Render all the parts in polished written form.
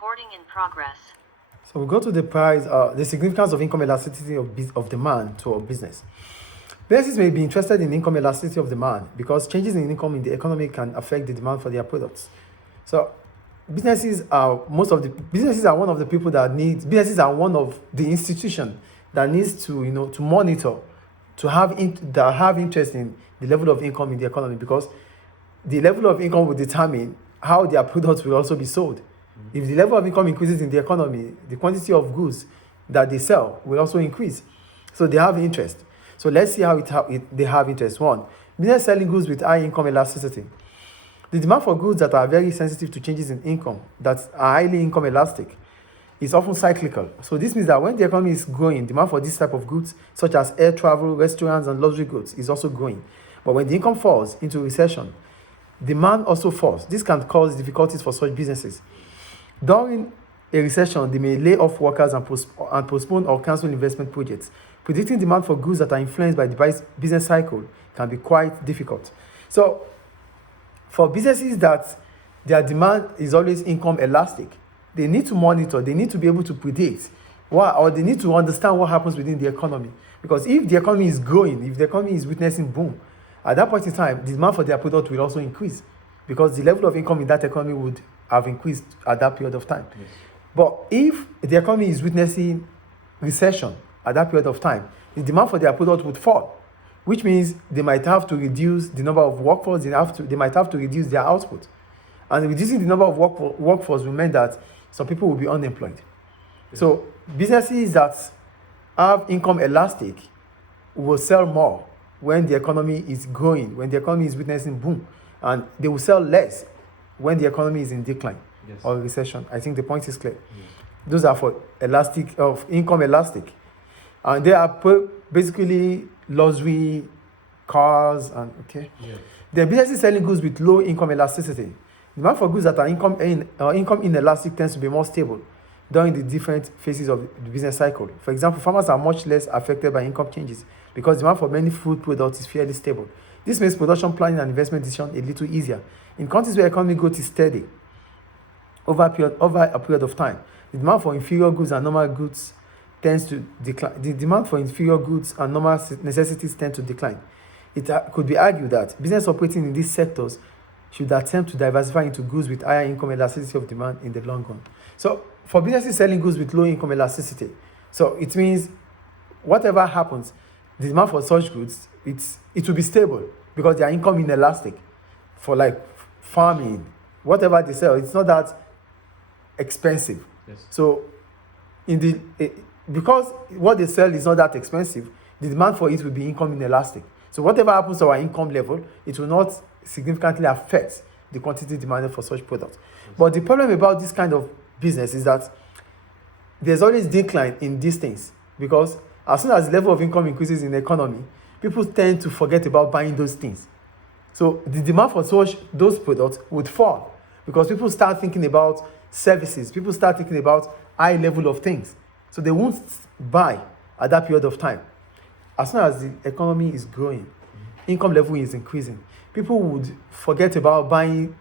Recording in progress. So we go to the price, the significance of income elasticity of demand to our business. Businesses may be interested in income elasticity of demand because changes in income in the economy can affect the demand for their products. So businesses are one of the people that businesses are one of the institution that needs to monitor, that have interest in the level of income in the economy, because the level of income will determine how their products will also be sold. If the level of income increases in the economy, the quantity of goods that they sell will also increase. So they have interest. So let's see how they have interest. One, business selling goods with high income elasticity. The demand for goods that are very sensitive to changes in income, that are highly income elastic, is often cyclical. So this means that when the economy is growing, demand for this type of goods, such as air travel, restaurants, and luxury goods, is also growing. But when the income falls into recession, demand also falls. This can cause difficulties for such businesses. During a recession, they may lay off workers and postpone or cancel investment projects. Predicting demand for goods that are influenced by the business cycle can be quite difficult. So, for businesses that their demand is always income elastic, they need to monitor, they need to be able to predict or they need to understand what happens within the economy. Because if the economy is growing, if the economy is witnessing boom, at that point in time, the demand for their product will also increase, because the level of income in that economy would have increased at that period of time. Yes. But if the economy is witnessing recession at that period of time, the demand for their product would fall, which means they might have to reduce the number of workforce, they might have to reduce their output. And reducing the number of workforce will mean that some people will be unemployed. Yes. So businesses that have income elastic will sell more when the economy is growing, when the economy is witnessing boom, and they will sell less when the economy is in decline. Yes. Or recession. I think the point is clear. Yes. Those are for income elastic. And they are basically luxury cars and The businesses selling goods with low income elasticity. Demand for goods that are income inelastic tends to be more stable during the different phases of the business cycle. For example, farmers are much less affected by income changes because demand for many food products is fairly stable. This makes production planning and investment decisions a little easier. In countries where economic growth is steady over a period of time, the demand for inferior goods and normal goods tends to decline. The demand for inferior goods and normal necessities tend to decline. It could be argued that business operating in these sectors should attempt to diversify into goods with higher income elasticity of demand in the long run. So for businesses selling goods with low income elasticity, so it means whatever happens, the demand for such goods, it will be stable because they are income inelastic. For like farming, whatever they sell, it's not that expensive. Yes. So because what they sell is not that expensive, the demand for it will be income inelastic. So whatever happens to our income level, it will not significantly affect the quantity demanded for such products. Yes. But the problem about this kind of business is that there's always decline in these things, because as soon as the level of income increases in the economy, people tend to forget about buying those things. So the demand for those products would fall because people start thinking about services, people start thinking about high level of things. So they won't buy at that period of time. As soon as the economy is growing, income level is increasing, people would forget about buying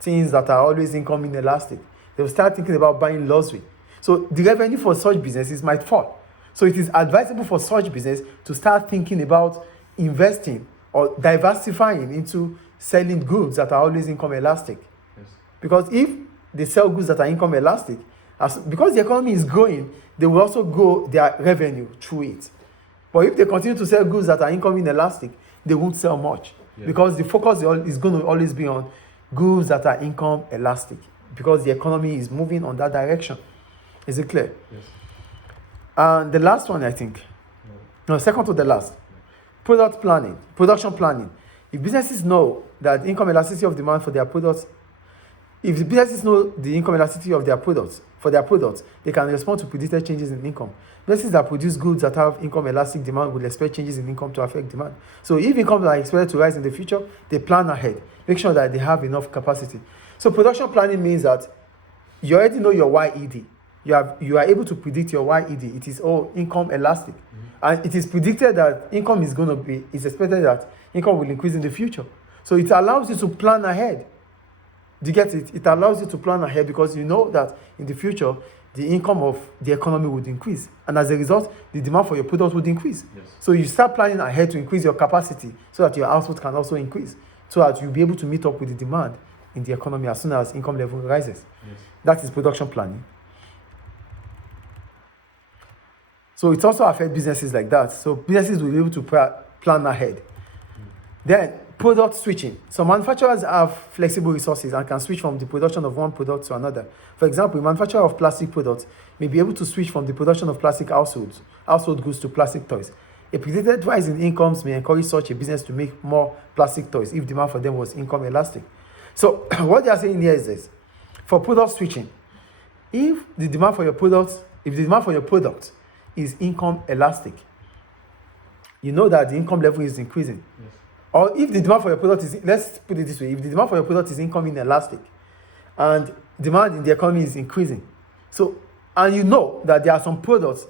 things that are always income inelastic. They will start thinking about buying luxury. So the revenue for such businesses might fall. So it is advisable for such business to start thinking about investing or diversifying into selling goods that are always income elastic. Yes. Because if they sell goods that are income elastic, because the economy is growing, they will also grow their revenue through it. But if they continue to sell goods that are income inelastic, they won't sell much. Yeah. Because the focus is going to always be on goods that are income elastic, because the economy is moving on that direction. Is it clear? Yes. And the last one, I think. No, second to the last. Production planning. If businesses know that income elasticity of demand for their products, if the businesses know the income elasticity of their products, they can respond to predicted changes in income. Businesses that produce goods that have income elastic demand will expect changes in income to affect demand. So if incomes are expected to rise in the future, they plan ahead, make sure that they have enough capacity. So production planning means that you already know your YED. You are able to predict your YED. It is all income elastic. Mm-hmm. And it is predicted that it's expected that income will increase in the future. So it allows you to plan ahead. Do you get it? It allows you to plan ahead because you know that in the future, the income of the economy would increase. And as a result, the demand for your product would increase. Yes. So you start planning ahead to increase your capacity so that your output can also increase, so that you'll be able to meet up with the demand in the economy as soon as income level rises. Yes. That is production planning. So it also affects businesses like that. So businesses will be able to plan ahead. Then product switching. So manufacturers have flexible resources and can switch from the production of one product to another. For example, a manufacturer of plastic products may be able to switch from the production of plastic household goods to plastic toys. A predicted rise in incomes may encourage such a business to make more plastic toys if demand for them was income elastic. So what they are saying here is this: for product switching, if the demand for your product is income elastic, you know that the income level is increasing. Yes. Or if the demand for your product is, let's put it this way, if the demand for your product is income inelastic and demand in the economy is increasing, so, and you know that there are some products